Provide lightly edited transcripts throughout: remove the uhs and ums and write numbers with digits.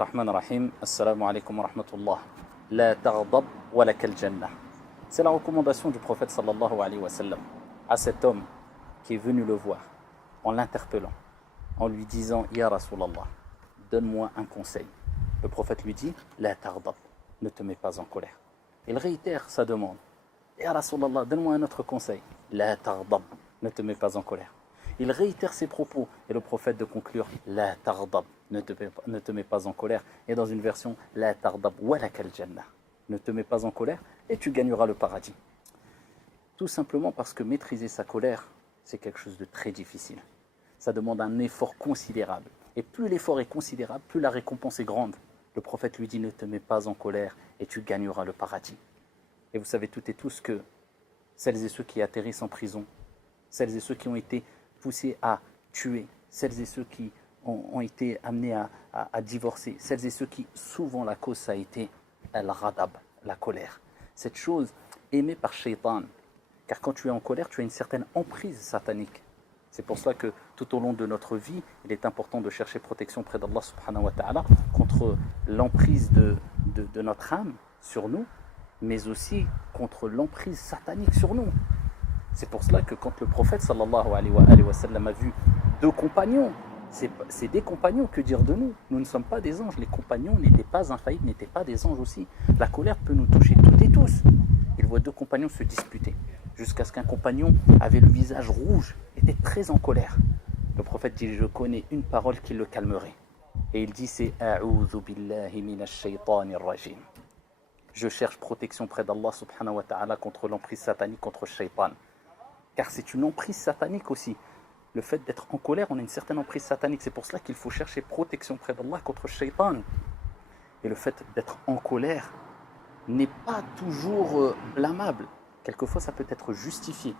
Rahman Rahim, Assalamu alaikum wa rahmatullah. La taghdab wa lakal jannah. C'est la recommandation du prophète sallallahu alayhi wa sallam à cet homme qui est venu le voir en l'interpellant, en lui disant Ya Rasulallah, donne-moi un conseil. Le prophète lui dit La taghdab, ne te mets pas en colère. Il réitère sa demande Ya Rasulallah, donne-moi un autre conseil. La taghdab, ne te mets pas en colère. Il réitère ses propos et le prophète de conclure La taghdab, ne te mets pas en colère. Et dans une version La taghdab wa lakal jannah, ne te mets pas en colère et tu gagneras le paradis. Tout simplement parce que maîtriser sa colère, c'est quelque chose de très difficile. Ça demande un effort considérable. Et plus l'effort est considérable, plus la récompense est grande. Le prophète lui dit ne te mets pas en colère et tu gagneras le paradis. Et vous savez toutes et tous que celles et ceux qui atterrissent en prison, celles et ceux qui ont été poussés à tuer, celles et ceux qui ont été amenés à divorcer, celles et ceux qui, souvent la cause ça a été al-ghadab, la colère. Cette chose aimée par Shaitan. Car quand tu es en colère, tu as une certaine emprise satanique. C'est pour cela que tout au long de notre vie, il est important de chercher protection près d'Allah subhanahu wa ta'ala contre l'emprise de notre âme sur nous, mais aussi contre l'emprise satanique sur nous. C'est pour cela que quand le prophète sallallahu alayhi wa sallam a vu deux compagnons, c'est des compagnons, que dire de nous? Nous ne sommes pas des anges, les compagnons n'étaient pas infaillibles, n'étaient pas des anges aussi. La colère peut nous toucher toutes et tous. Il voit deux compagnons se disputer, jusqu'à ce qu'un compagnon avait le visage rouge, était très en colère. Le prophète dit, je connais une parole qui le calmerait. Et il dit, c'est « A'udhu billahi minash shaytanir rajim ». Je cherche protection près d'Allah subhanahu wa ta'ala contre l'emprise satanique, contre le shaytan. Car c'est une emprise satanique aussi. Le fait d'être en colère, on a une certaine emprise satanique. C'est pour cela qu'il faut chercher protection près d'Allah contre le shaytan. Et le fait d'être en colère n'est pas toujours blâmable. Quelquefois, ça peut être justifié.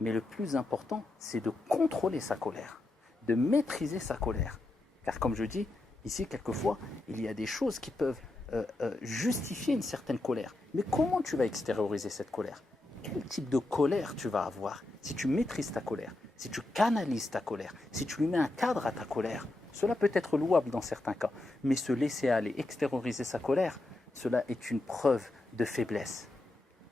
Mais le plus important, c'est de contrôler sa colère, de maîtriser sa colère. Car comme je dis, ici, quelquefois, il y a des choses qui peuvent justifier une certaine colère. Mais comment tu vas extérioriser cette colère? Quel type de colère tu vas avoir? Si tu maîtrises ta colère, si tu canalises ta colère, si tu lui mets un cadre à ta colère, cela peut être louable dans certains cas. Mais se laisser aller, extérioriser sa colère, cela est une preuve de faiblesse.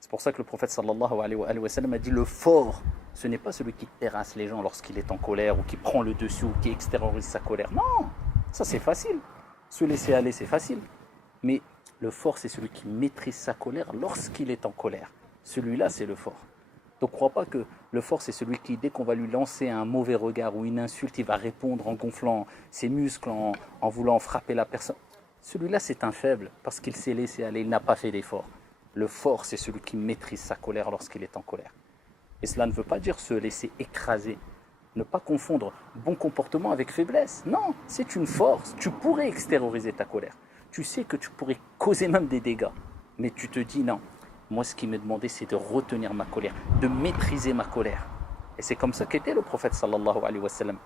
C'est pour ça que le prophète sallallahu alayhi wa sallam a dit le fort, ce n'est pas celui qui terrasse les gens lorsqu'il est en colère ou qui prend le dessus ou qui extériorise sa colère. Non, ça c'est facile. Se laisser aller, c'est facile. Mais le fort, c'est celui qui maîtrise sa colère lorsqu'il est en colère. Celui-là, c'est le fort. Donc, ne crois pas que le fort, c'est celui qui, dès qu'on va lui lancer un mauvais regard ou une insulte, il va répondre en gonflant ses muscles, en voulant frapper la personne. Celui-là, c'est un faible parce qu'il s'est laissé aller, il n'a pas fait d'effort. Le fort, c'est celui qui maîtrise sa colère lorsqu'il est en colère. Et cela ne veut pas dire se laisser écraser. Ne pas confondre bon comportement avec faiblesse. Non, c'est une force. Tu pourrais extérioriser ta colère. Tu sais que tu pourrais causer même des dégâts. Mais tu te dis non. Moi, ce qui m'est demandé, c'est de retenir ma colère, de maîtriser ma colère. Et c'est comme ça qu'était le prophète sallallahu alayhi wa sallam.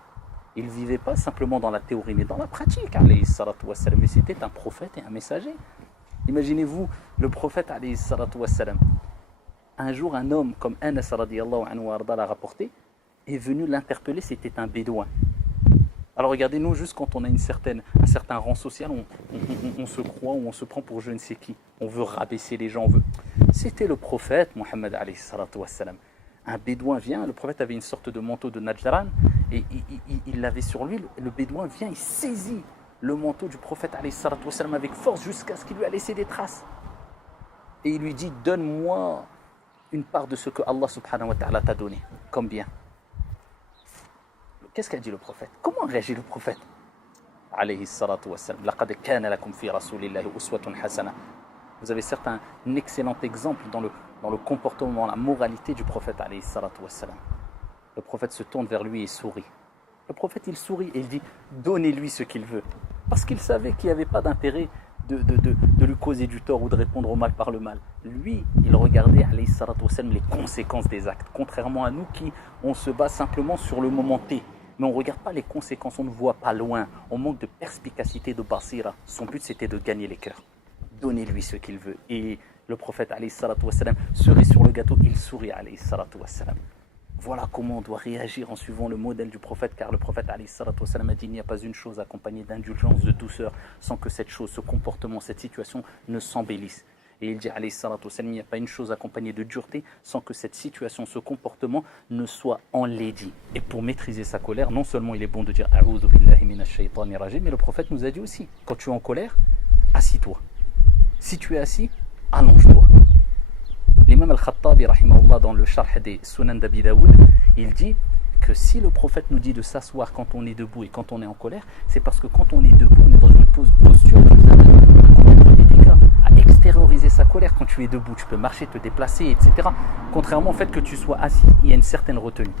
Il ne vivait pas simplement dans la théorie, mais dans la pratique, alayhi salatu wa sallam. Mais c'était un prophète et un messager. Imaginez-vous le prophète, alayhi salatu wa sallam. Un jour, un homme, comme Anas radiyallahu anhu arda l'a rapporté, est venu l'interpeller, c'était un bédouin. Alors regardez-nous, juste quand on a un certain rang social, on se croit ou on se prend pour je ne sais qui. On veut rabaisser les gens, C'était le prophète, Mohammed alayhi salatu wassalam. Un bédouin vient, le prophète avait une sorte de manteau de Najran, et il l'avait sur lui, le bédouin vient, il saisit le manteau du prophète alayhi salatu wassalam avec force jusqu'à ce qu'il lui a laissé des traces. Et il lui dit, donne-moi une part de ce que Allah subhanahu wa ta'ala t'a donné. Combien? Qu'est-ce qu'a dit le prophète? Comment réagit le prophète? Alayhi salatu wassalam. Laqad kana lakum fi rasulillahi uswatun hasana. Vous avez certes un excellent exemple dans le comportement, la moralité du prophète alayhi salatu wassalam. Le prophète se tourne vers lui et sourit. Le prophète il sourit et il dit donnez-lui ce qu'il veut. Parce qu'il savait qu'il n'y avait pas d'intérêt de lui causer du tort ou de répondre au mal par le mal. Lui, il regardait alayhi salatu wassalam les conséquences des actes. Contrairement à nous qui on se base simplement sur le moment T. Mais on ne regarde pas les conséquences, on ne voit pas loin. On manque de perspicacité, de basira. Son but, c'était de gagner les cœurs. Donnez-lui ce qu'il veut. Et le prophète, alayhi salatu wassalam, cerise sur le gâteau, il sourit, alayhi salatu wassalam. Voilà comment on doit réagir en suivant le modèle du prophète, car le prophète alayhi salatu wassalam a dit: il n'y a pas une chose accompagnée d'indulgence, de douceur, sans que cette chose, ce comportement, cette situation ne s'embellisse. Et il dit alayhi salatu wassalam: il n'y a pas une chose accompagnée de dureté, sans que cette situation, ce comportement ne soit enlaidi. Et pour maîtriser sa colère, non seulement il est bon de dire A'udhu billahi minash shaytanir rajim, mais le prophète nous a dit aussi: quand tu es en colère, assis-toi. Si tu es assis, allonge-toi. L'imam al-Khattabi, rahimahullah, dans le Sharh des Sunan d'Abi Daoud, il dit que si le prophète nous dit de s'asseoir quand on est debout et quand on est en colère, c'est parce que quand on est debout, on est dans une posture qui nous amène à commettre des dégâts, à extérioriser sa colère. Quand tu es debout, tu peux marcher, te déplacer, etc. Contrairement au fait que tu sois assis, il y a une certaine retenue.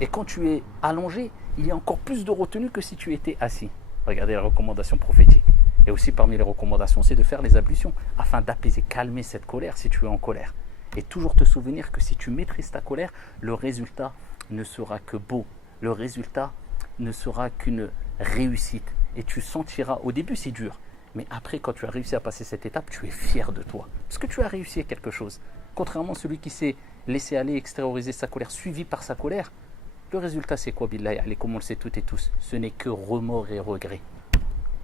Et quand tu es allongé, il y a encore plus de retenue que si tu étais assis. Regardez les recommandations prophétiques. Et aussi parmi les recommandations, c'est de faire les ablutions afin d'apaiser, calmer cette colère si tu es en colère. Et toujours te souvenir que si tu maîtrises ta colère, le résultat ne sera que beau. Le résultat ne sera qu'une réussite. Et tu sentiras, au début c'est dur, mais après quand tu as réussi à passer cette étape, tu es fier de toi. Parce que tu as réussi à quelque chose. Contrairement à celui qui s'est laissé aller extérioriser sa colère, suivi par sa colère, le résultat c'est quoi, billahi alaykum, comme on le sait toutes et tous, ce n'est que remords et regrets.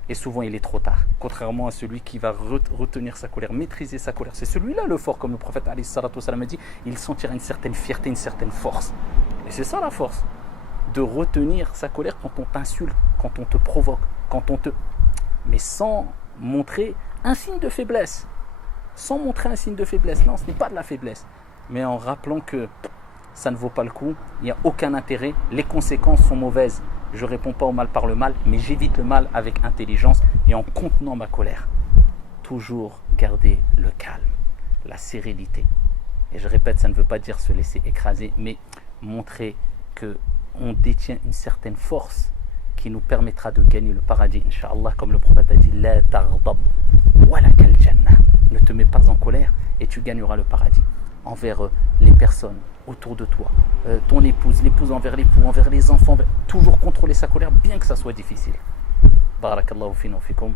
Et souvent il est trop tard, contrairement à celui qui va retenir sa colère, maîtriser sa colère. C'est celui-là le fort, comme le prophète alayhi salatu wassalam a dit, il sentira une certaine fierté, une certaine force. Et c'est ça la force, de retenir sa colère quand on t'insulte, quand on te provoque, mais sans montrer un signe de faiblesse. Sans montrer un signe de faiblesse, non, ce n'est pas de la faiblesse. Mais en rappelant que ça ne vaut pas le coup, il n'y a aucun intérêt, les conséquences sont mauvaises. Je ne réponds pas au mal par le mal, mais j'évite le mal avec intelligence et en contenant ma colère. Toujours garder le calme, la sérénité. Et je répète, ça ne veut pas dire se laisser écraser, mais montrer qu'on détient une certaine force qui nous permettra de gagner le paradis, Inch'Allah, comme le prophète a dit, La taghdab wala kal jannah. Ne te mets pas en colère et tu gagneras le paradis. Envers les personnes autour de toi, ton épouse, l'épouse envers l'époux, envers les enfants, toujours contrôler sa colère, bien que ça soit difficile. Barakallahu fina wa fikum.